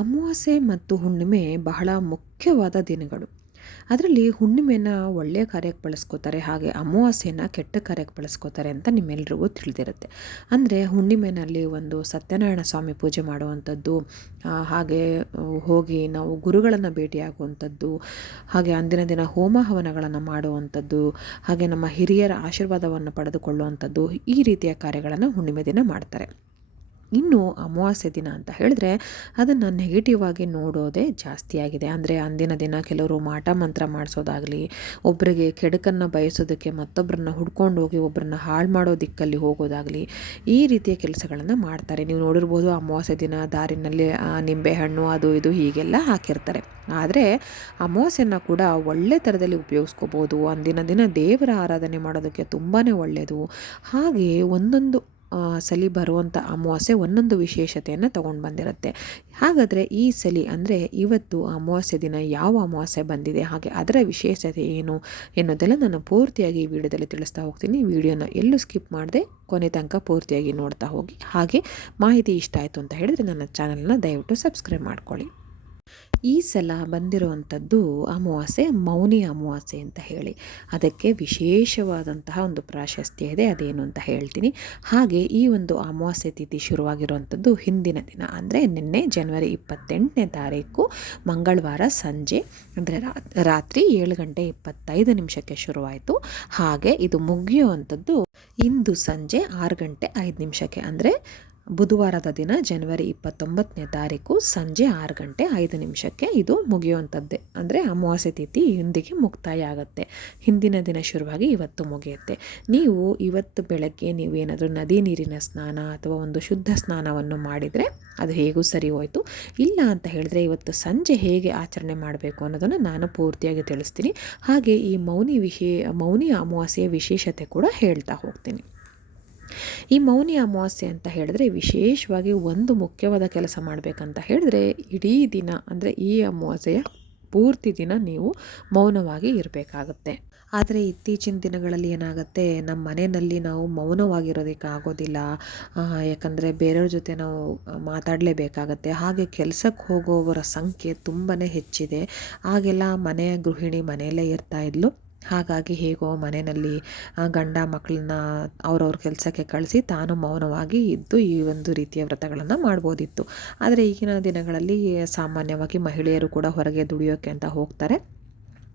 ಅಮಾವಾಸ್ಯೆ ಮತ್ತು ಹುಣ್ಣಿಮೆ ಬಹಳ ಮುಖ್ಯವಾದ ದಿನಗಳು. ಅದರಲ್ಲಿ ಹುಣ್ಣಿಮೆನ ಒಳ್ಳೆಯ ಕಾರ್ಯಕ್ಕೆ ಬಳಸ್ಕೋತಾರೆ, ಹಾಗೆ ಅಮಾವಾಸ್ಯೆನ ಕೆಟ್ಟ ಕಾರ್ಯಕ್ಕೆ ಬಳಸ್ಕೋತಾರೆ ಅಂತ ನಿಮ್ಮೆಲ್ರಿಗೂ ತಿಳಿದಿರುತ್ತೆ. ಅಂದರೆ ಹುಣ್ಣಿಮೆನಲ್ಲಿ ಒಂದು ಸತ್ಯನಾರಾಯಣ ಸ್ವಾಮಿ ಪೂಜೆ ಮಾಡುವಂಥದ್ದು, ಹಾಗೆ ಹೋಗಿ ನಾವು ಗುರುಗಳನ್ನು ಭೇಟಿಯಾಗುವಂಥದ್ದು, ಹಾಗೆ ಅಂದಿನ ದಿನ ಹೋಮ ಹವನಗಳನ್ನು ಮಾಡುವಂಥದ್ದು, ಹಾಗೆ ನಮ್ಮ ಹಿರಿಯರ ಆಶೀರ್ವಾದವನ್ನು ಪಡೆದುಕೊಳ್ಳುವಂಥದ್ದು, ಈ ರೀತಿಯ ಕಾರ್ಯಗಳನ್ನು ಹುಣ್ಣಿಮೆ ದಿನ ಮಾಡ್ತಾರೆ. ಇನ್ನು ಅಮಾವಾಸ್ಯೆ ದಿನ ಅಂತ ಹೇಳಿದ್ರೆ ಅದನ್ನು ನೆಗೆಟಿವ್ ಆಗಿ ನೋಡೋದೇ ಜಾಸ್ತಿ ಆಗಿದೆ. ಅಂದರೆ ಅಂದಿನ ದಿನ ಕೆಲವರು ಮಾಟ ಮಂತ್ರ ಮಾಡಿಸೋದಾಗಲಿ, ಒಬ್ಬರಿಗೆ ಕೆಡುಕನ್ನು ಬಯಸೋದಕ್ಕೆ ಮತ್ತೊಬ್ಬರನ್ನ ಹುಡ್ಕೊಂಡು ಹೋಗಿ ಒಬ್ಬರನ್ನ ಹಾಳು ಮಾಡೋ ದಿಕ್ಕಲ್ಲಿ ಹೋಗೋದಾಗಲಿ, ಈ ರೀತಿಯ ಕೆಲಸಗಳನ್ನು ಮಾಡ್ತಾರೆ. ನೀವು ನೋಡಿರ್ಬೋದು, ಅಮಾವಾಸ್ಯೆ ದಿನ ದಾರಿನಲ್ಲಿ ನಿಂಬೆಹಣ್ಣು ಅದು ಇದು ಹೀಗೆಲ್ಲ ಹಾಕಿರ್ತಾರೆ. ಆದರೆ ಅಮಾವಾಸ್ಯೆಯನ್ನು ಕೂಡ ಒಳ್ಳೆ ಥರದಲ್ಲಿ ಉಪಯೋಗಿಸ್ಕೋಬೋದು. ಅಂದಿನ ದಿನ ದೇವರ ಆರಾಧನೆ ಮಾಡೋದಕ್ಕೆ ತುಂಬಾ ಒಳ್ಳೆಯದು. ಹಾಗೆ ಒಂದೊಂದು ಸಲಿ ಬರುವಂಥ ಅಮಾವಾಸ್ಯೆ ಒಂದೊಂದು ವಿಶೇಷತೆಯನ್ನು ತೊಗೊಂಡು ಬಂದಿರುತ್ತೆ. ಹಾಗಾದರೆ ಈ ಸಲಿ ಅಂದರೆ ಇವತ್ತು ಅಮಾವಾಸ್ಯೆ ದಿನ ಯಾವ ಅಮಾವಾಸ್ಯೆ ಬಂದಿದೆ, ಹಾಗೆ ಅದರ ವಿಶೇಷತೆ ಏನು ಎನ್ನುವುದೆಲ್ಲ ನಾನು ಪೂರ್ತಿಯಾಗಿ ಈ ವಿಡಿಯೋದಲ್ಲಿ ತಿಳಿಸ್ತಾ ಹೋಗ್ತೀನಿ. ವಿಡಿಯೋನ ಎಲ್ಲೂ ಸ್ಕಿಪ್ ಮಾಡದೆ ಕೊನೆ ತನಕ ಪೂರ್ತಿಯಾಗಿ ನೋಡ್ತಾ ಹೋಗಿ. ಹಾಗೆ ಮಾಹಿತಿ ಇಷ್ಟ ಆಯಿತು ಅಂತ ಹೇಳಿದರೆ ನನ್ನ ಚಾನಲನ್ನು ದಯವಿಟ್ಟು ಸಬ್ಸ್ಕ್ರೈಬ್ ಮಾಡ್ಕೊಳ್ಳಿ. ಈ ಸಲ ಬಂದಿರುವಂಥದ್ದು ಅಮಾವಾಸ್ಯೆ ಮೌನಿ ಅಮಾವಾಸ್ಯೆ ಅಂತ ಹೇಳಿ, ಅದಕ್ಕೆ ವಿಶೇಷವಾದಂತಹ ಒಂದು ಪ್ರಾಶಸ್ತ್ಯ ಇದೆ. ಅದೇನು ಅಂತ ಹೇಳ್ತೀನಿ. ಹಾಗೆ ಈ ಒಂದು ಅಮಾವಾಸ್ಯೆ ತಿಥಿ ಶುರುವಾಗಿರುವಂಥದ್ದು ಹಿಂದಿನ ದಿನ, ಅಂದರೆ ನಿನ್ನೆ ಜನವರಿ 28ನೇ ತಾರೀಕು ಮಂಗಳವಾರ ಸಂಜೆ, ಅಂದರೆ ರಾತ್ರಿ 7:25 ಶುರುವಾಯಿತು. ಹಾಗೆ ಇದು ಮುಗಿಯುವಂಥದ್ದು ಇಂದು ಸಂಜೆ 6:05, ಅಂದರೆ ಬುಧವಾರದ ದಿನ ಜನವರಿ 29ನೇ ತಾರೀಕು ಸಂಜೆ 6:05 ಇದು ಮುಗಿಯುವಂಥದ್ದೇ. ಅಂದರೆ ಅಮಾವಾಸ್ಯೆ ತಿಥಿ ಇಂದಿಗೆ ಮುಕ್ತಾಯ ಆಗುತ್ತೆ. ಹಿಂದಿನ ದಿನ ಶುರುವಾಗಿ ಇವತ್ತು ಮುಗಿಯುತ್ತೆ. ನೀವು ಇವತ್ತು ಬೆಳಗ್ಗೆ ನೀವೇನಾದರೂ ನದಿ ನೀರಿನ ಸ್ನಾನ ಅಥವಾ ಒಂದು ಶುದ್ಧ ಸ್ನಾನವನ್ನು ಮಾಡಿದರೆ ಅದು ಹೇಗೂ ಸರಿ ಹೋಯಿತು. ಇಲ್ಲ ಅಂತ ಹೇಳಿದ್ರೆ ಇವತ್ತು ಸಂಜೆ ಹೇಗೆ ಆಚರಣೆ ಮಾಡಬೇಕು ಅನ್ನೋದನ್ನು ನಾನು ಪೂರ್ತಿಯಾಗಿ ತಿಳಿಸ್ತೀನಿ. ಹಾಗೆ ಈ ಮೌನಿ ಅಮಾವಾಸ್ಯೆಯ ವಿಶೇಷತೆ ಕೂಡ ಹೇಳ್ತಾ ಹೋಗ್ತೀನಿ. ಈ ಮೌನಿ ಅಮಾವಾಸ್ಯೆ ಅಂತ ಹೇಳಿದ್ರೆ ವಿಶೇಷವಾಗಿ ಒಂದು ಮುಖ್ಯವಾದ ಕೆಲಸ ಮಾಡಬೇಕಂತ ಹೇಳಿದ್ರೆ ಇಡೀ ದಿನ, ಅಂದರೆ ಈ ಅಮಾವಾಸ್ಯೆಯ ಪೂರ್ತಿ ದಿನ ನೀವು ಮೌನವಾಗಿ ಇರಬೇಕಾಗುತ್ತೆ. ಆದರೆ ಇತ್ತೀಚಿನ ದಿನಗಳಲ್ಲಿ ಏನಾಗುತ್ತೆ, ನಮ್ಮ ಮನೆಯಲ್ಲಿ ನಾವು ಮೌನವಾಗಿರೋದಕ್ಕೆ ಆಗೋದಿಲ್ಲ. ಯಾಕಂದರೆ ಬೇರೆಯವ್ರ ಜೊತೆ ನಾವು ಮಾತಾಡಲೇಬೇಕಾಗತ್ತೆ. ಹಾಗೆ ಕೆಲಸಕ್ಕೆ ಹೋಗೋವರ ಸಂಖ್ಯೆ ತುಂಬಾ ಹೆಚ್ಚಿದೆ. ಆಗೆಲ್ಲ ಮನೆಯ ಗೃಹಿಣಿ ಮನೆಯಲ್ಲೇ ಇರ್ತಾಯಿದ್ಲು. ಹಾಗಾಗಿ ಹೇಗೋ ಮನೆಯಲ್ಲಿ ಗಂಡ ಮಕ್ಕಳನ್ನ ಅವ್ರವ್ರ ಕೆಲಸಕ್ಕೆ ಕಳಿಸಿ ತಾನು ಮೌನವಾಗಿ ಇದ್ದು ಈ ಒಂದು ರೀತಿಯ ವ್ರತಗಳನ್ನು ಮಾಡ್ಬೋದಿತ್ತು. ಆದರೆ ಈಗಿನ ದಿನಗಳಲ್ಲಿ ಸಾಮಾನ್ಯವಾಗಿ ಮಹಿಳೆಯರು ಕೂಡ ಹೊರಗೆ ದುಡಿಯೋಕ್ಕೆ ಅಂತ ಹೋಗ್ತಾರೆ.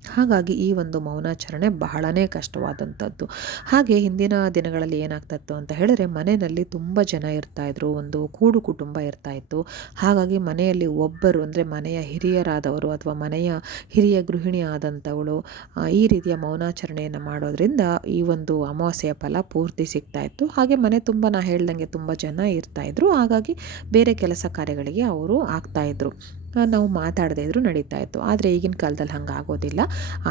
ಹಾಗಾಗಿ ಈ ಒಂದು ಮೌನಾಚರಣೆ ಬಹಳನೇ ಕಷ್ಟವಾದಂಥದ್ದು. ಹಾಗೆ ಹಿಂದಿನ ದಿನಗಳಲ್ಲಿ ಏನಾಗ್ತಿತ್ತು ಅಂತ ಹೇಳಿದ್ರೆ ಮನೆಯಲ್ಲಿ ತುಂಬ ಜನ ಇರ್ತಾಯಿದ್ರು, ಒಂದು ಕೂಡು ಕುಟುಂಬ ಇರ್ತಾಯಿತ್ತು. ಹಾಗಾಗಿ ಮನೆಯಲ್ಲಿ ಒಬ್ಬರು, ಅಂದರೆ ಮನೆಯ ಹಿರಿಯರಾದವರು ಅಥವಾ ಮನೆಯ ಹಿರಿಯ ಗೃಹಿಣಿ ಆದಂಥವಳು ಈ ರೀತಿಯ ಮೌನಾಚರಣೆಯನ್ನು ಮಾಡೋದ್ರಿಂದ ಈ ಒಂದು ಅಮಾವಾಸ್ಯೆಯ ಫಲ ಪೂರ್ತಿ ಸಿಗ್ತಾಯಿತ್ತು. ಹಾಗೆ ಮನೆ ತುಂಬ ನಾ ಹೇಳ್ದಂಗೆ ತುಂಬ ಜನ ಇರ್ತಾಯಿದ್ರು. ಹಾಗಾಗಿ ಬೇರೆ ಕೆಲಸ ಕಾರ್ಯಗಳಿಗೆ ಅವರು ಆಗ್ತಾಯಿದ್ರು, ನಾವು ಮಾತಾಡದೇ ಇದ್ರೂ ನಡೀತಾ ಇತ್ತು. ಆದರೆ ಈಗಿನ ಕಾಲದಲ್ಲಿ ಹಂಗೆ ಆಗೋದಿಲ್ಲ.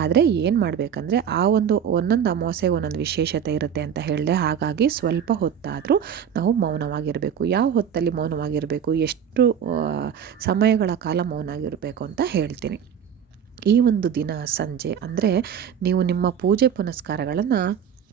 ಆದರೆ ಏನು ಮಾಡಬೇಕಂದ್ರೆ ಆ ಒಂದೊಂದು ಅಮಾವಾಸ್ಯೆಗೆ ಒಂದೊಂದು ವಿಶೇಷತೆ ಇರುತ್ತೆ ಅಂತ ಹೇಳಿದೆ. ಹಾಗಾಗಿ ಸ್ವಲ್ಪ ಹೊತ್ತಾದರೂ ನಾವು ಮೌನವಾಗಿರಬೇಕು. ಯಾವ ಹೊತ್ತಲ್ಲಿ ಮೌನವಾಗಿರಬೇಕು, ಎಷ್ಟು ಸಮಯಗಳ ಕಾಲ ಮೌನವಾಗಿರಬೇಕು ಅಂತ ಹೇಳ್ತೀನಿ. ಈ ಒಂದು ದಿನ ಸಂಜೆ, ಅಂದರೆ ನೀವು ನಿಮ್ಮ ಪೂಜೆ ಪುನಸ್ಕಾರಗಳನ್ನು,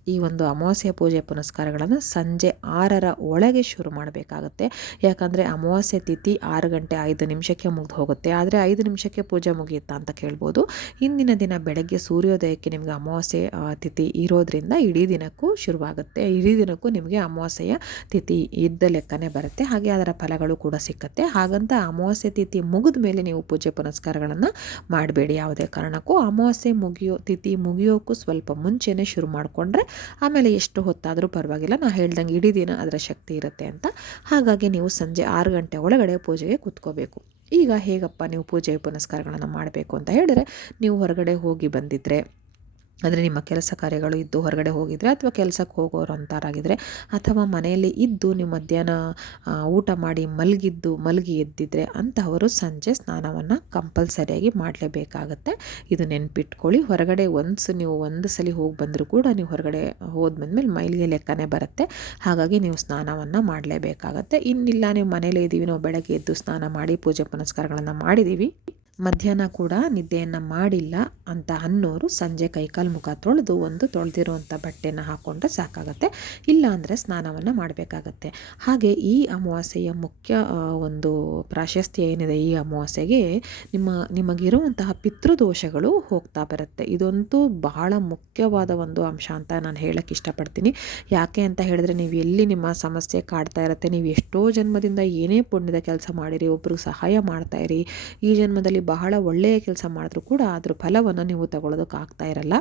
ಈ ಒಂದು ಅಮಾವಾಸ್ಯೆಯ ಪೂಜೆ ಪುನಸ್ಕಾರಗಳನ್ನು ಸಂಜೆ 6ರ ಒಳಗೆ ಶುರು ಮಾಡಬೇಕಾಗತ್ತೆ. ಯಾಕಂದರೆ ಅಮಾವಾಸ್ಯೆ ತಿಥಿ 6:05 ಮುಗಿದು ಹೋಗುತ್ತೆ. ಆದರೆ 5 ನಿಮಿಷಕ್ಕೆ ಪೂಜೆ ಮುಗಿಯುತ್ತಾ ಅಂತ ಕೇಳ್ಬೋದು. ಇಂದಿನ ದಿನ ಬೆಳಗ್ಗೆ ಸೂರ್ಯೋದಯಕ್ಕೆ ನಿಮಗೆ ಅಮಾವಾಸ್ಯೆ ತಿಥಿ ಇರೋದ್ರಿಂದ ಇಡೀ ದಿನಕ್ಕೂ ಶುರುವಾಗುತ್ತೆ. ಇಡೀ ದಿನಕ್ಕೂ ನಿಮಗೆ ಅಮಾವಾಸ್ಯೆಯ ತಿಥಿ ಇದ್ದ ಲೆಕ್ಕನೇ ಬರುತ್ತೆ. ಹಾಗೆ ಅದರ ಫಲಗಳು ಕೂಡ ಸಿಕ್ಕತ್ತೆ. ಹಾಗಂತ ಅಮಾವಾಸ್ಯೆ ತಿಥಿ ಮುಗಿದ ಮೇಲೆ ನೀವು ಪೂಜೆ ಪುನಸ್ಕಾರಗಳನ್ನು ಮಾಡಬೇಡಿ ಯಾವುದೇ ಕಾರಣಕ್ಕೂ. ಅಮಾವಾಸ್ಯೆ ತಿಥಿ ಮುಗಿಯೋಕ್ಕೂ ಸ್ವಲ್ಪ ಮುಂಚೆನೇ ಶುರು ಮಾಡಿಕೊಂಡ್ರೆ ಆಮೇಲೆ ಎಷ್ಟು ಹೊತ್ತಾದರೂ ಪರವಾಗಿಲ್ಲ. ನಾನು ಹೇಳ್ದಂಗೆ ಇಡೀ ದಿನ ಅದರ ಶಕ್ತಿ ಇರುತ್ತೆ ಅಂತ. ಹಾಗಾಗಿ ನೀವು ಸಂಜೆ 6 ಗಂಟೆ ಒಳಗಡೆ ಪೂಜೆಗೆ ಕೂತ್ಕೋಬೇಕು. ಈಗ ಹೇಗಪ್ಪ ನೀವು ಪೂಜೆ ಪುನಸ್ಕಾರಗಳನ್ನು ಮಾಡಬೇಕು ಅಂತ ಹೇಳಿದ್ರೆ, ನೀವು ಹೊರಗಡೆ ಹೋಗಿ ಬಂದಿದ್ದರೆ, ಅಂದರೆ ನಿಮ್ಮ ಕೆಲಸ ಕಾರ್ಯಗಳು ಇದ್ದು ಹೊರಗಡೆ ಹೋಗಿದರೆ, ಅಥವಾ ಕೆಲಸಕ್ಕೆ ಹೋಗೋರು ಅಂತಾರಾಗಿದ್ದರೆ, ಅಥವಾ ಮನೆಯಲ್ಲಿ ಇದ್ದು ನೀವು ಮಧ್ಯಾಹ್ನ ಊಟ ಮಾಡಿ ಮಲಗಿ ಎದ್ದಿದ್ರೆ ಅಂತಹವರು ಸಂಜೆ ಸ್ನಾನವನ್ನು ಕಂಪಲ್ಸರಿಯಾಗಿ ಮಾಡಲೇಬೇಕಾಗತ್ತೆ. ಇದು ನೆನ್ಪಿಟ್ಕೊಳ್ಳಿ. ಹೊರಗಡೆ ನೀವು ಒಂದು ಸಲ ಹೋಗಿ ಬಂದರೂ ಕೂಡ ನೀವು ಹೊರಗಡೆ ಹೋದ್ಮೇಲೆ ಮೈಲಿಗೆ ಲೆಕ್ಕನೇ ಬರುತ್ತೆ. ಹಾಗಾಗಿ ನೀವು ಸ್ನಾನವನ್ನು ಮಾಡಲೇಬೇಕಾಗತ್ತೆ. ಇನ್ನಿಲ್ಲ ನೀವು ಮನೇಲೇ ಇದ್ದೀವಿ, ನಾವು ಬೆಳಗ್ಗೆ ಎದ್ದು ಸ್ನಾನ ಮಾಡಿ ಪೂಜೆ ಪುನಸ್ಕಾರಗಳನ್ನು ಮಾಡಿದ್ದೀವಿ, ಮಧ್ಯಾಹ್ನ ಕೂಡ ನಿದ್ದೆಯನ್ನು ಮಾಡಿಲ್ಲ ಅಂತ ಅನ್ನೋರು ಸಂಜೆ ಕೈಕಾಲು ಮುಖ ತೊಳೆದು ಒಂದು ತೊಳೆದಿರುವಂಥ ಬಟ್ಟೆನ ಹಾಕ್ಕೊಂಡ್ರೆ ಸಾಕಾಗತ್ತೆ. ಇಲ್ಲ ಅಂದರೆ ಸ್ನಾನವನ್ನು ಮಾಡಬೇಕಾಗತ್ತೆ. ಹಾಗೆ ಈ ಅಮಾವಾಸ್ಯೆಯ ಮುಖ್ಯ ಒಂದು ಪ್ರಾಶಸ್ತ್ಯ ಏನಿದೆ, ಈ ಅಮಾವಾಸ್ಯೆಗೆ ನಿಮಗಿರುವಂತಹ ಪಿತೃದೋಷಗಳು ಹೋಗ್ತಾ ಬರುತ್ತೆ. ಇದಂತೂ ಬಹಳ ಮುಖ್ಯವಾದ ಒಂದು ಅಂಶ ಅಂತ ನಾನು ಹೇಳಕ್ಕೆ ಇಷ್ಟಪಡ್ತೀನಿ. ಯಾಕೆ ಅಂತ ಹೇಳಿದ್ರೆ, ನೀವು ಎಲ್ಲಿ ನಿಮ್ಮ ಸಮಸ್ಯೆ ಕಾಡ್ತಾ ಇರುತ್ತೆ, ನೀವು ಎಷ್ಟೋ ಜನ್ಮದಿಂದ ಏನೇ ಪುಣ್ಯದ ಕೆಲಸ ಮಾಡಿರಿ, ಒಬ್ರಿಗೆ ಸಹಾಯ ಮಾಡ್ತಾ ಇರಿ, ಈ ಜನ್ಮದಲ್ಲಿ ಬಹಳ ಒಳ್ಳೆಯ ಕೆಲಸ ಮಾಡಿದ್ರೂ ಕೂಡ ಅದ್ರ ಫಲವನ್ನು ನೀವು ತಗೊಳ್ಳೋದಕ್ಕಾಗ್ತಾ ಇರಲ್ಲ.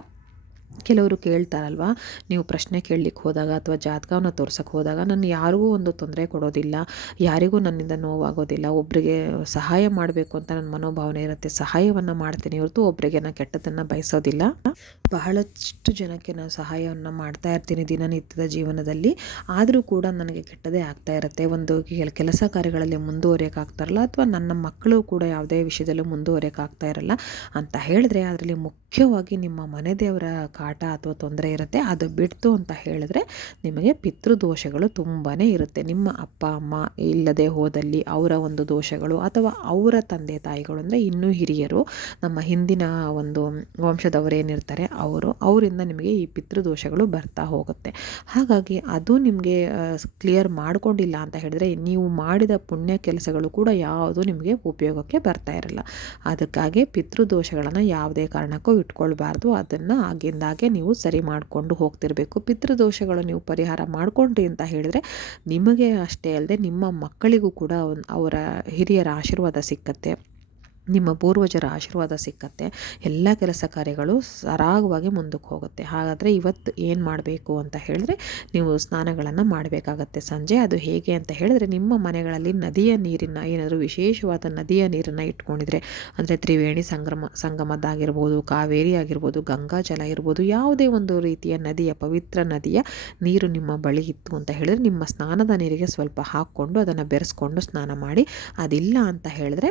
ಕೆಲವರು ಕೇಳ್ತಾರಲ್ವ, ನೀವು ಪ್ರಶ್ನೆ ಕೇಳಲಿಕ್ಕೆ ಹೋದಾಗ ಅಥವಾ ಜಾತಕವನ್ನು ತೋರ್ಸಕ್ಕೆ ಹೋದಾಗ, ನಾನು ಯಾರಿಗೂ ಒಂದು ತೊಂದರೆ ಕೊಡೋದಿಲ್ಲ, ಯಾರಿಗೂ ನನ್ನಿಂದ ನೋವಾಗೋದಿಲ್ಲ, ಒಬ್ಬರಿಗೆ ಸಹಾಯ ಮಾಡಬೇಕು ಅಂತ ನನ್ನ ಮನೋಭಾವನೆ ಇರುತ್ತೆ, ಸಹಾಯವನ್ನು ಮಾಡ್ತೀನಿ ಹೊರತು ಒಬ್ಬರಿಗೆ ನಾನು ಕೆಟ್ಟದ್ದನ್ನು ಬಯಸೋದಿಲ್ಲ. ಬಹಳಷ್ಟು ಜನಕ್ಕೆ ನಾನು ಸಹಾಯವನ್ನು ಮಾಡ್ತಾ ಇರ್ತೀನಿ ದಿನನಿತ್ಯದ ಜೀವನದಲ್ಲಿ, ಆದರೂ ಕೂಡ ನನಗೆ ಕೆಟ್ಟದೇ ಆಗ್ತಾ ಇರುತ್ತೆ. ಒಂದು ಕೆಲಸ ಕಾರ್ಯಗಳಲ್ಲಿ ಮುಂದುವರಿಯೋಕ್ಕಾಗ್ತಾರಲ್ಲ, ಅಥವಾ ನನ್ನ ಮಕ್ಕಳು ಕೂಡ ಯಾವುದೇ ವಿಷಯದಲ್ಲೂ ಮುಂದುವರಿಯೋಕ್ಕಾಗ್ತಾ ಇರಲ್ಲ ಅಂತ ಹೇಳಿದ್ರೆ, ಅದರಲ್ಲಿ ಮುಖ್ಯವಾಗಿ ನಿಮ್ಮ ಮನೆ ದೇವರ ಕಾಟ ಅಥವಾ ತೊಂದರೆ ಇರುತ್ತೆ. ಅದು ಬಿಡ್ತು ಅಂತ ಹೇಳಿದ್ರೆ ನಿಮಗೆ ಪಿತೃದೋಷಗಳು ತುಂಬಾ ಇರುತ್ತೆ. ನಿಮ್ಮ ಅಪ್ಪ ಅಮ್ಮ ಇಲ್ಲದೆ ಹೋದಲ್ಲಿ ಅವರ ಒಂದು ದೋಷಗಳು, ಅಥವಾ ಅವರ ತಂದೆ ತಾಯಿಗಳು ಅಂದರೆ ಇನ್ನೂ ಹಿರಿಯರು, ನಮ್ಮ ಹಿಂದಿನ ಒಂದು ವಂಶದವರೇನಿರ್ತಾರೆ ಅವರಿಂದ ನಿಮಗೆ ಈ ಪಿತೃದೋಷಗಳು ಬರ್ತಾ ಹೋಗುತ್ತೆ. ಹಾಗಾಗಿ ಅದು ನಿಮಗೆ ಕ್ಲಿಯರ್ ಮಾಡ್ಕೊಂಡಿಲ್ಲ ಅಂತ ಹೇಳಿದ್ರೆ, ನೀವು ಮಾಡಿದ ಪುಣ್ಯ ಕೆಲಸಗಳು ಕೂಡ ಯಾವುದು ನಿಮಗೆ ಉಪಯೋಗಕ್ಕೆ ಬರ್ತಾ ಇರಲ್ಲ. ಅದಕ್ಕಾಗಿ ಪಿತೃದೋಷಗಳನ್ನು ಯಾವುದೇ ಕಾರಣಕ್ಕೂ ಇಟ್ಕೊಳ್ಬಾರ್ದು. ಅದನ್ನು ಆಗಿಂದಾಗೆ ನೀವು ಸರಿ ಮಾಡಿಕೊಂಡು ಹೋಗ್ತಿರಬೇಕು. ಪಿತೃದೋಷಗಳು ನೀವು ಪರಿಹಾರ ಮಾಡಿಕೊಂಡ್ರಿ ಅಂತ ಹೇಳಿದ್ರೆ, ನಿಮಗೆ ಅಷ್ಟೇ ಅಲ್ಲದೆ ನಿಮ್ಮ ಮಕ್ಕಳಿಗೂ ಕೂಡ ಅವರ ಹಿರಿಯರ ಆಶೀರ್ವಾದ ಸಿಕ್ಕತ್ತೆ, ನಿಮ್ಮ ಪೂರ್ವಜರ ಆಶೀರ್ವಾದ ಸಿಕ್ಕತ್ತೆ, ಎಲ್ಲ ಕೆಲಸ ಕಾರ್ಯಗಳು ಸರಾಗವಾಗಿ ಮುಂದಕ್ಕೆ ಹೋಗುತ್ತೆ. ಹಾಗಾದರೆ ಇವತ್ತು ಏನು ಮಾಡಬೇಕು ಅಂತ ಹೇಳಿದ್ರೆ, ನೀವು ಸ್ನಾನಗಳನ್ನು ಮಾಡಬೇಕಾಗತ್ತೆ ಸಂಜೆ. ಅದು ಹೇಗೆ ಅಂತ ಹೇಳಿದ್ರೆ, ನಿಮ್ಮ ಮನೆಗಳಲ್ಲಿ ನದಿಯ ನೀರಿನ ಏನಾದರೂ ವಿಶೇಷವಾದ ನದಿಯ ನೀರನ್ನು ಇಟ್ಕೊಂಡಿದ್ರೆ, ಅಂದರೆ ತ್ರಿವೇಣಿ ಸಂಗಮದ್ದಾಗಿರ್ಬೋದು, ಕಾವೇರಿ ಆಗಿರ್ಬೋದು, ಗಂಗಾ ಜಲ ಇರ್ಬೋದು, ಯಾವುದೇ ಒಂದು ರೀತಿಯ ನದಿಯ ಪವಿತ್ರ ನದಿಯ ನೀರು ನಿಮ್ಮ ಬಳಿ ಇತ್ತು ಅಂತ ಹೇಳಿದ್ರೆ, ನಿಮ್ಮ ಸ್ನಾನದ ನೀರಿಗೆ ಸ್ವಲ್ಪ ಹಾಕ್ಕೊಂಡು ಅದನ್ನು ಬೆರೆಸ್ಕೊಂಡು ಸ್ನಾನ ಮಾಡಿ. ಅದಿಲ್ಲ ಅಂತ ಹೇಳಿದ್ರೆ,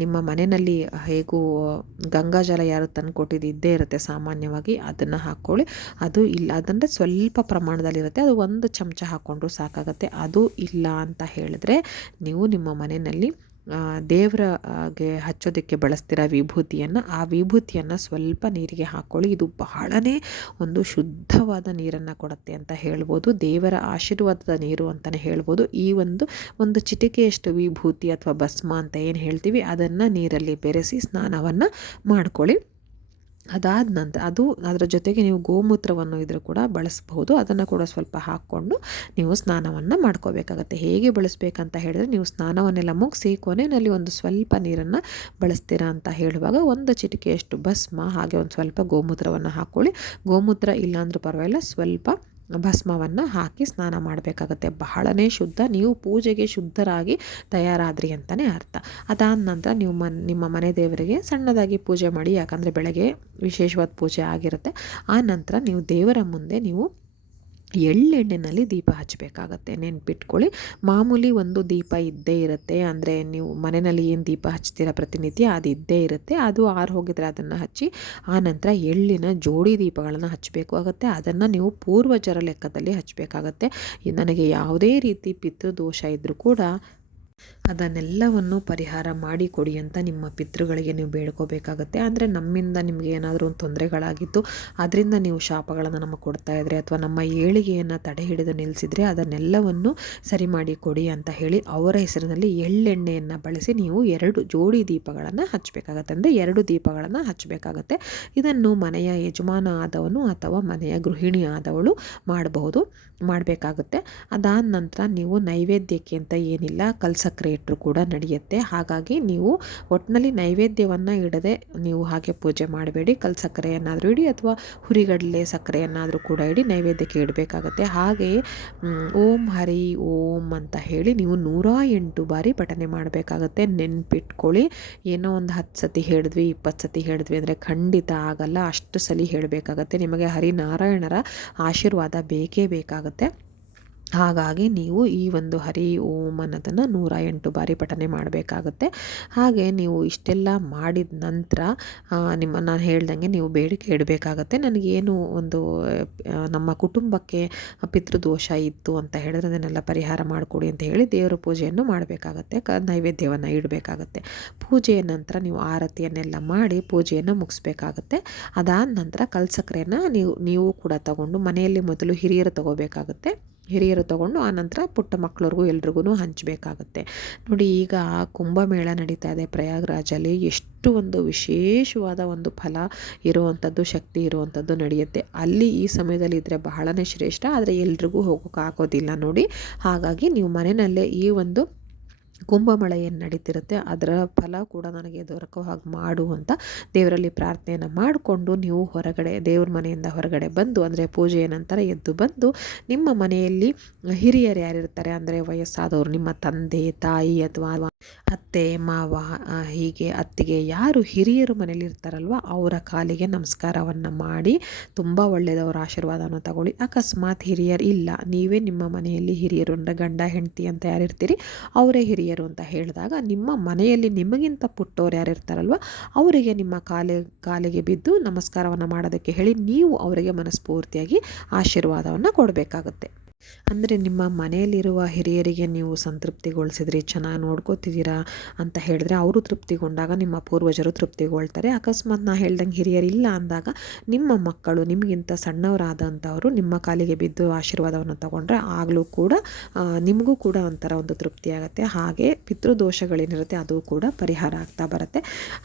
ನಿಮ್ಮ ಮನೆಯಲ್ಲಿ ಹೇಗೂ ಗಂಗಾ ಜಲ ಯಾರು ತಂದು ಕೊಟ್ಟಿದ್ದು ಇದ್ದೇ ಇರುತ್ತೆ ಸಾಮಾನ್ಯವಾಗಿ, ಅದನ್ನು ಹಾಕ್ಕೊಳ್ಳಿ. ಅದು ಇಲ್ಲ ಅದಂದರೆ ಸ್ವಲ್ಪ ಪ್ರಮಾಣದಲ್ಲಿರುತ್ತೆ, ಅದು 1 ಚಮಚ ಹಾಕ್ಕೊಂಡ್ರೂ ಸಾಕಾಗತ್ತೆ. ಅದು ಇಲ್ಲ ಅಂತ ಹೇಳಿದ್ರೆ, ನೀವು ನಿಮ್ಮ ಮನೆಯಲ್ಲಿ ದೇವರಿಗೆ ಹಚ್ಚೋದಕ್ಕೆ ಬಳಸ್ತೀರ ವಿಭೂತಿಯನ್ನು, ಆ ವಿಭೂತಿಯನ್ನು ಸ್ವಲ್ಪ ನೀರಿಗೆ ಹಾಕ್ಕೊಳ್ಳಿ. ಇದು ಬಹಳನೇ ಒಂದು ಶುದ್ಧವಾದ ನೀರನ್ನು ಕೊಡುತ್ತೆ ಅಂತ ಹೇಳ್ಬೋದು, ದೇವರ ಆಶೀರ್ವಾದದ ನೀರು ಅಂತಲೇ ಹೇಳ್ಬೋದು. ಈ ಒಂದು ಚಿಟಿಕೆಯಷ್ಟು ವಿಭೂತಿ ಅಥವಾ ಭಸ್ಮ ಅಂತ ಏನು ಹೇಳ್ತೀವಿ, ಅದನ್ನು ನೀರಲ್ಲಿ ಬೆರೆಸಿ ಸ್ನಾನವನ್ನು ಮಾಡ್ಕೊಳ್ಳಿ. ಅದಾದ ನಂತರ ಅದರ ಜೊತೆಗೆ ನೀವು ಗೋಮೂತ್ರವನ್ನು ಇದ್ರೂ ಕೂಡ ಬಳಸಬಹುದು. ಅದನ್ನು ಕೂಡ ಸ್ವಲ್ಪ ಹಾಕ್ಕೊಂಡು ನೀವು ಸ್ನಾನವನ್ನು ಮಾಡ್ಕೋಬೇಕಾಗತ್ತೆ. ಹೇಗೆ ಬಳಸಬೇಕಂತ ಹೇಳಿದ್ರೆ, ನೀವು ಸ್ನಾನವನ್ನೆಲ್ಲ ಮುಗಿಸಿ ಕೊನೆಯಲ್ಲಿ ಒಂದು ಸ್ವಲ್ಪ ನೀರನ್ನು ಬಳಸ್ತೀರಾ ಅಂತ ಹೇಳುವಾಗ 1 ಚಿಟಿಕೆಯಷ್ಟು ಭಸ್ಮ, ಹಾಗೆ ಒಂದು ಸ್ವಲ್ಪ ಗೋಮೂತ್ರವನ್ನು ಹಾಕ್ಕೊಳ್ಳಿ. ಗೋಮೂತ್ರ ಇಲ್ಲಾಂದ್ರೂ ಪರವಾಗಿಲ್ಲ, ಸ್ವಲ್ಪ ಭಸ್ಮವನ್ನು ಹಾಕಿ ಸ್ನಾನ ಮಾಡಬೇಕಾಗತ್ತೆ. ಬಹಳನೇ ಶುದ್ಧ, ನೀವು ಪೂಜೆಗೆ ಶುದ್ಧರಾಗಿ ತಯಾರಾದ್ರಿ ಅಂತಲೇ ಅರ್ಥ. ಅದಾದ ನಂತರ ನೀವು ನಿಮ್ಮ ಮನೆ ದೇವರಿಗೆ ಸಣ್ಣದಾಗಿ ಪೂಜೆ ಮಾಡಿ, ಯಾಕಂದರೆ ಬೆಳಗ್ಗೆ ವಿಶೇಷವಾದ ಪೂಜೆ ಆಗಿರುತ್ತೆ. ಆ ನಂತರ ನೀವು ದೇವರ ಮುಂದೆ ನೀವು ಎಳ್ಳೆಣ್ಣೆಯಲ್ಲಿ ದೀಪ ಹಚ್ಚಬೇಕಾಗತ್ತೆ. ನೆನ್ಪಿಟ್ಕೊಳ್ಳಿ, ಮಾಮೂಲಿ ಒಂದು ದೀಪ ಇದ್ದೇ ಇರುತ್ತೆ, ಅಂದರೆ ನೀವು ಮನೆಯಲ್ಲಿ ಏನು ದೀಪ ಹಚ್ತೀರ ಪ್ರತಿನಿತ್ಯ ಅದು ಇದ್ದೇ ಇರುತ್ತೆ. ಅದು ಆರು ಹೋಗಿದ್ರೆ ಅದನ್ನು ಹಚ್ಚಿ, ಆ ನಂತರ ಎಳ್ಳಿನ ಜೋಡಿ ದೀಪಗಳನ್ನು ಹಚ್ಚಬೇಕು ಆಗುತ್ತೆ. ಅದನ್ನು ನೀವು ಪೂರ್ವಜರ ಲೆಕ್ಕದಲ್ಲಿ ಹಚ್ಚಬೇಕಾಗತ್ತೆ. ನನಗೆ ಯಾವುದೇ ರೀತಿ ಪಿತೃದೋಷ ಇದ್ದರೂ ಕೂಡ ಅದನ್ನೆಲ್ಲವನ್ನು ಪರಿಹಾರ ಮಾಡಿ ಕೊಡಿ ಅಂತ ನಿಮ್ಮ ಪಿತೃಗಳಿಗೆ ನೀವು ಬೇಡ್ಕೋಬೇಕಾಗತ್ತೆ. ಅಂದರೆ ನಮ್ಮಿಂದ ನಿಮಗೆ ಏನಾದರೂ ಒಂದು ತೊಂದರೆಗಳಾಗಿತ್ತು, ಅದರಿಂದ ನೀವು ಶಾಪಗಳನ್ನು ನಮಗೆ ಕೊಡ್ತಾ ಇದ್ರೆ, ಅಥವಾ ನಮ್ಮ ಏಳಿಗೆಯನ್ನು ತಡೆ ಹಿಡಿದು ನಿಲ್ಲಿಸಿದರೆ ಅದನ್ನೆಲ್ಲವನ್ನು ಸರಿ ಮಾಡಿ ಕೊಡಿ ಅಂತ ಹೇಳಿ ಅವರ ಹೆಸರಿನಲ್ಲಿ ಎಳ್ಳೆಣ್ಣೆಯನ್ನು ಬಳಸಿ ನೀವು 2 ಜೋಡಿ ದೀಪಗಳನ್ನು ಹಚ್ಚಬೇಕಾಗತ್ತೆ. ಅಂದರೆ 2 ದೀಪಗಳನ್ನು ಹಚ್ಚಬೇಕಾಗತ್ತೆ. ಇದನ್ನು ಮನೆಯ ಯಜಮಾನ ಆದವನು ಅಥವಾ ಮನೆಯ ಗೃಹಿಣಿ ಆದವಳು ಮಾಡಬೇಕಾಗುತ್ತೆ. ಅದಾದ ನಂತರ ನೀವು ನೈವೇದ್ಯಕ್ಕೆ ಅಂತ ಏನಿಲ್ಲ, ಕಲ್ಸಕ್ಕರೆ ಇಟ್ಟರು ಕೂಡ ನಡೆಯುತ್ತೆ. ಹಾಗಾಗಿ ನೀವು ಒಟ್ಟಿನಲ್ಲಿ ನೈವೇದ್ಯವನ್ನು ಇಡದೆ ನೀವು ಹಾಗೆ ಪೂಜೆ ಮಾಡಬೇಡಿ. ಕಲ್ಸಕ್ಕರೆ ಏನಾದರೂ ಇಡಿ, ಅಥವಾ ಹುರಿಗಡಲೆ ಸಕ್ಕರೆಯನ್ನಾದರೂ ಕೂಡ ಇಡಿ, ನೈವೇದ್ಯಕ್ಕೆ ಇಡಬೇಕಾಗತ್ತೆ. ಹಾಗೆಯೇ ಓಂ ಹರಿ ಓಂ ಅಂತ ಹೇಳಿ ನೀವು 108 ಬಾರಿ ಪಠನೆ ಮಾಡಬೇಕಾಗತ್ತೆ. ನೆನ್ಪಿಟ್ಕೊಳ್ಳಿ, ಏನೋ ಒಂದು 10 ಸತಿ ಹೇಳಿದ್ವಿ 20 ಸತಿ ಹೇಳಿದ್ವಿ ಅಂದರೆ ಖಂಡಿತ ಆಗಲ್ಲ. ಅಷ್ಟು ಸಲ ಹೇಳಬೇಕಾಗತ್ತೆ. ನಿಮಗೆ ಹರಿನಾರಾಯಣರ ಆಶೀರ್ವಾದ ಬೇಕೇ ಬೇಕಾಗುತ್ತೆ. ಹಾಗಾಗಿ ನೀವು ಈ ಒಂದು ಹರಿ ಓಂ ಅನ್ನೋದನ್ನು 108 ಬಾರಿ ಪಠನೆ ಮಾಡಬೇಕಾಗುತ್ತೆ. ಹಾಗೆ ನೀವು ಇಷ್ಟೆಲ್ಲ ಮಾಡಿದ ನಂತರ ನಾನು ಹೇಳ್ದಂಗೆ ನೀವು ಬೇಡಿಕೆ ಇಡಬೇಕಾಗತ್ತೆ. ನನಗೇನು ಒಂದು ನಮ್ಮ ಕುಟುಂಬಕ್ಕೆ ಪಿತೃದೋಷ ಇತ್ತು ಅಂತ ಹೇಳಿದ್ರೆ ಅದನ್ನೆಲ್ಲ ಪರಿಹಾರ ಮಾಡಿಕೊಡಿ ಅಂತ ಹೇಳಿ ದೇವರ ಪೂಜೆಯನ್ನು ಮಾಡಬೇಕಾಗತ್ತೆ. ನೈವೇದ್ಯವನ್ನು ಇಡಬೇಕಾಗತ್ತೆ. ಪೂಜೆಯ ನಂತರ ನೀವು ಆರತಿಯನ್ನೆಲ್ಲ ಮಾಡಿ ಪೂಜೆಯನ್ನು ಮುಗಿಸ್ಬೇಕಾಗತ್ತೆ. ಅದಾದ ನಂತರ ಕಲ್ಸಕ್ರೆಯನ್ನು ನೀವು ಕೂಡ ತಗೊಂಡು ಮನೆಯಲ್ಲಿ ಮೊದಲು ಹಿರಿಯರು ತಗೋಬೇಕಾಗತ್ತೆ. ಹಿರಿಯರು ತಗೊಂಡು ಆನಂತರ ಪುಟ್ಟ ಮಕ್ಕಳಿಗೂ ಎಲ್ರಿಗೂ ಹಂಚಬೇಕಾಗತ್ತೆ. ನೋಡಿ, ಈಗ ಕುಂಭಮೇಳ ನಡೀತಾ ಇದೆ ಪ್ರಯಾಗ್ರಾಜಲ್ಲಿ. ಎಷ್ಟು ಒಂದು ವಿಶೇಷವಾದ ಒಂದು ಫಲ ಇರುವಂಥದ್ದು, ಶಕ್ತಿ ಇರುವಂಥದ್ದು ನಡೆಯುತ್ತೆ. ಅಲ್ಲಿ ಈ ಸಮಯದಲ್ಲಿ ಇದ್ದರೆ ಬಹಳನೇ ಶ್ರೇಷ್ಠ. ಆದರೆ ಎಲ್ರಿಗೂ ಹೋಗೋಕ್ಕಾಗೋದಿಲ್ಲ ನೋಡಿ. ಹಾಗಾಗಿ ನೀವು ಮನೆಯಲ್ಲೇ ಈ ಒಂದು ಕುಂಭಮೇಳ ಏನು ನಡೀತಿರುತ್ತೆ ಅದರ ಫಲ ಕೂಡ ನನಗೆ ದೊರಕೋ ಹಾಗೆ ಮಾಡು ಅಂತ ದೇವರಲ್ಲಿ ಪ್ರಾರ್ಥನೆಯನ್ನು ಮಾಡಿಕೊಂಡು ನೀವು ಹೊರಗಡೆ ದೇವ್ರ ಮನೆಯಿಂದ ಹೊರಗಡೆ ಬಂದು, ಅಂದರೆ ಪೂಜೆಯ ನಂತರ ಎದ್ದು ಬಂದು ನಿಮ್ಮ ಮನೆಯಲ್ಲಿ ಹಿರಿಯರು ಯಾರಿರ್ತಾರೆ, ಅಂದರೆ ವಯಸ್ಸಾದವರು, ನಿಮ್ಮ ತಂದೆ ತಾಯಿ ಅಥವಾ ಅತ್ತೆ ಮಾವ, ಹೀಗೆ ಅತ್ತಿಗೆ ಯಾರು ಹಿರಿಯರು ಮನೇಲಿ ಇರ್ತಾರಲ್ವ ಅವರ ಕಾಲಿಗೆ ನಮಸ್ಕಾರವನ್ನು ಮಾಡಿ ತುಂಬ ಒಳ್ಳೆಯದವರ ಆಶೀರ್ವಾದವನ್ನು ತಗೊಳ್ಳಿ. ಅಕಸ್ಮಾತ್ ಹಿರಿಯರು ಇಲ್ಲ, ನೀವೇ ನಿಮ್ಮ ಮನೆಯಲ್ಲಿ ಹಿರಿಯರು, ಅಂದರೆ ಗಂಡ ಹೆಂಡತಿ ಅಂತ ಯಾರಿರ್ತೀರಿ ಅವರೇ ಹಿರಿಯರು ಅಂತ ಹೇಳಿದಾಗ ನಿಮ್ಮ ಮನೆಯಲ್ಲಿ ನಿಮಗಿಂತ ಪುಟ್ಟವ್ರು ಯಾರಿರ್ತಾರಲ್ವ ಅವರಿಗೆ ನಿಮ್ಮ ಕಾಲಿಗೆ ಬಿದ್ದು ನಮಸ್ಕಾರವನ್ನು ಮಾಡೋದಕ್ಕೆ ಹೇಳಿ ನೀವು ಅವರಿಗೆ ಮನಸ್ಫೂರ್ತಿಯಾಗಿ ಆಶೀರ್ವಾದವನ್ನು ಕೊಡಬೇಕಾಗುತ್ತೆ. ಅಂದರೆ ನಿಮ್ಮ ಮನೆಯಲ್ಲಿರುವ ಹಿರಿಯರಿಗೆ ನೀವು ಸಂತೃಪ್ತಿಗೊಳಿಸಿದ್ರಿ, ಚೆನ್ನಾಗಿ ನೋಡ್ಕೋತಿದ್ದೀರಾ ಅಂತ ಹೇಳಿದ್ರೆ ಅವರು ತೃಪ್ತಿಗೊಂಡಾಗ ನಿಮ್ಮ ಪೂರ್ವಜರು ತೃಪ್ತಿಗೊಳ್ತಾರೆ. ಅಕಸ್ಮಾತ್ ನಾ ಹೇಳ್ದಂಗೆ ಹಿರಿಯರಿಲ್ಲ ಅಂದಾಗ ನಿಮ್ಮ ಮಕ್ಕಳು ನಿಮಗಿಂತ ಸಣ್ಣವರಾದಂಥವರು ನಿಮ್ಮ ಕಾಲಿಗೆ ಬಿದ್ದು ಆಶೀರ್ವಾದವನ್ನು ತಗೊಂಡ್ರೆ ಆಗಲೂ ಕೂಡ ನಿಮಗೂ ಕೂಡ ಒಂಥರ ಒಂದು ತೃಪ್ತಿಯಾಗುತ್ತೆ. ಹಾಗೆ ಪಿತೃದೋಷಗಳೇನಿರುತ್ತೆ ಅದು ಕೂಡ ಪರಿಹಾರ ಆಗ್ತಾ ಬರುತ್ತೆ.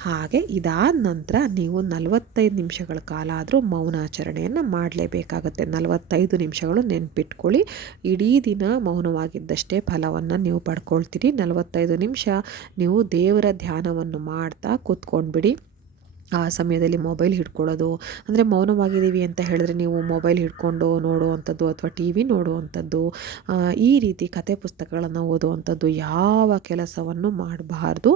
ಹಾಗೆ ಇದಾದ ನಂತರ ನೀವು 45 ನಿಮಿಷಗಳ ಕಾಲ ಆದರೂ ಮೌನಾಚರಣೆಯನ್ನು ಮಾಡಲೇಬೇಕಾಗುತ್ತೆ. 45 ನಿಮಿಷಗಳು ನೆನ್ಪಿಟ್ಕೊಳ್ಳಿ. ಇಡೀ ದಿನ ಮೌನವಾಗಿದ್ದಷ್ಟೇ ಫಲವನ್ನು ನೀವು ಪಡ್ಕೊಳ್ತೀರಿ. 45 ನಿಮಿಷ ನೀವು ದೇವರ ಧ್ಯಾನವನ್ನು ಮಾಡ್ತಾ ಕೂತ್ಕೊಂಡ್ಬಿಡಿ. ಆ ಸಮಯದಲ್ಲಿ ಮೊಬೈಲ್ ಹಿಡ್ಕೊಳ್ಳೋದು, ಅಂದರೆ ಮೌನವಾಗಿದ್ದೀವಿ ಅಂತ ಹೇಳಿದ್ರೆ ನೀವು ಮೊಬೈಲ್ ಹಿಡ್ಕೊಂಡು ನೋಡುವಂಥದ್ದು ಅಥವಾ ಟಿ ವಿ ನೋಡುವಂಥದ್ದು, ಈ ರೀತಿ ಕತೆ ಪುಸ್ತಕಗಳನ್ನು ಓದುವಂಥದ್ದು ಯಾವ ಕೆಲಸವನ್ನು ಮಾಡಬಾರ್ದು.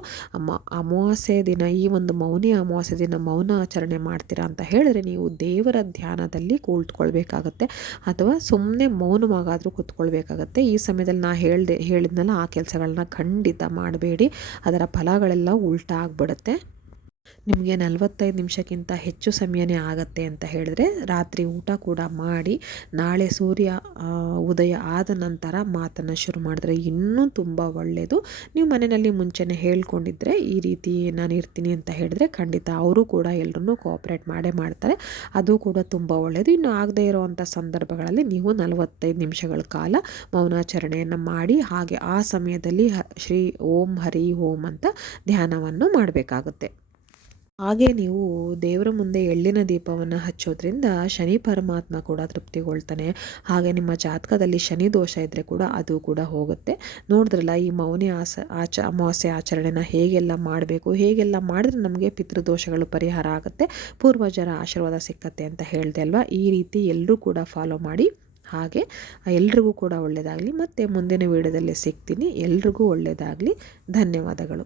ಅಮಾವಾಸ್ಯೆ ದಿನ, ಈ ಒಂದು ಮೌನಿ ಅಮಾವಾಸ್ಯೆ ದಿನ ಮೌನಾಚರಣೆ ಮಾಡ್ತೀರಾ ಅಂತ ಹೇಳಿದ್ರೆ ನೀವು ದೇವರ ಧ್ಯಾನದಲ್ಲಿ ಕೂತ್ಕೊಳ್ಬೇಕಾಗತ್ತೆ ಅಥವಾ ಸುಮ್ಮನೆ ಮೌನವಾಗಾದರೂ ಕೂತ್ಕೊಳ್ಬೇಕಾಗತ್ತೆ. ಈ ಸಮಯದಲ್ಲಿ ಹೇಳಿದ್ನಲ್ಲ ಆ ಕೆಲಸಗಳನ್ನ ಖಂಡಿತ ಮಾಡಬೇಡಿ. ಅದರ ಫಲಗಳೆಲ್ಲ ಉಲ್ಟಾ ಆಗಿಬಿಡುತ್ತೆ. ನಿಮಗೆ 45 ನಿಮಿಷಕ್ಕಿಂತ ಹೆಚ್ಚು ಸಮಯನೇ ಆಗತ್ತೆ ಅಂತ ಹೇಳಿದ್ರೆ ರಾತ್ರಿ ಊಟ ಕೂಡ ಮಾಡಿ ನಾಳೆ ಸೂರ್ಯ ಉದಯ ಆದ ನಂತರ ಮಾತನ್ನು ಶುರು ಮಾಡಿದ್ರೆ ಇನ್ನೂ ತುಂಬ ಒಳ್ಳೆಯದು. ನೀವು ಮನೆಯಲ್ಲಿ ಮುಂಚೆನೇ ಹೇಳ್ಕೊಂಡಿದ್ರೆ ಈ ರೀತಿ ನಾನು ಇರ್ತೀನಿ ಅಂತ ಹೇಳಿದ್ರೆ ಖಂಡಿತ ಅವರು ಕೂಡ ಎಲ್ಲರೂ ಕೋಆಪ್ರೇಟ್ ಮಾಡೇ ಮಾಡ್ತಾರೆ. ಅದು ಕೂಡ ತುಂಬ ಒಳ್ಳೆಯದು. ಇನ್ನು ಆಗದೇ ಇರುವಂಥ ಸಂದರ್ಭಗಳಲ್ಲಿ ನೀವು 45 ನಿಮಿಷಗಳ ಕಾಲ ಮೌನಾಚರಣೆಯನ್ನು ಮಾಡಿ ಹಾಗೆ ಆ ಸಮಯದಲ್ಲಿ ಶ್ರೀ ಓಂ ಹರಿ ಓಂ ಅಂತ ಧ್ಯಾನವನ್ನು ಮಾಡಬೇಕಾಗುತ್ತೆ. ಹಾಗೆ ನೀವು ದೇವರ ಮುಂದೆ ಎಳ್ಳಿನ ದೀಪವನ್ನು ಹಚ್ಚೋದ್ರಿಂದ ಶನಿ ಪರಮಾತ್ಮ ಕೂಡ ತೃಪ್ತಿಗೊಳ್ತಾನೆ. ಹಾಗೆ ನಿಮ್ಮ ಜಾತಕದಲ್ಲಿ ಶನಿ ದೋಷ ಇದ್ದರೆ ಕೂಡ ಅದು ಕೂಡ ಹೋಗುತ್ತೆ. ನೋಡಿದ್ರಲ್ಲ ಈ ಮೌನಿ ಅಮಾವಾಸ್ಯೆ ಆಚರಣೆನ ಹೇಗೆಲ್ಲ ಮಾಡಬೇಕು, ಹೇಗೆಲ್ಲ ಮಾಡಿದ್ರೆ ನಮಗೆ ಪಿತೃದೋಷಗಳು ಪರಿಹಾರ ಆಗುತ್ತೆ, ಪೂರ್ವಜರ ಆಶೀರ್ವಾದ ಸಿಕ್ಕತ್ತೆ ಅಂತ ಹೇಳಿದೆ ಅಲ್ವಾ. ಈ ರೀತಿ ಎಲ್ಲರೂ ಕೂಡ ಫಾಲೋ ಮಾಡಿ. ಹಾಗೆ ಎಲ್ರಿಗೂ ಕೂಡ ಒಳ್ಳೆಯದಾಗಲಿ. ಮತ್ತು ಮುಂದಿನ ವಿಡಿಯೋದಲ್ಲಿ ಸಿಗ್ತೀನಿ. ಎಲ್ರಿಗೂ ಒಳ್ಳೆಯದಾಗಲಿ. ಧನ್ಯವಾದಗಳು.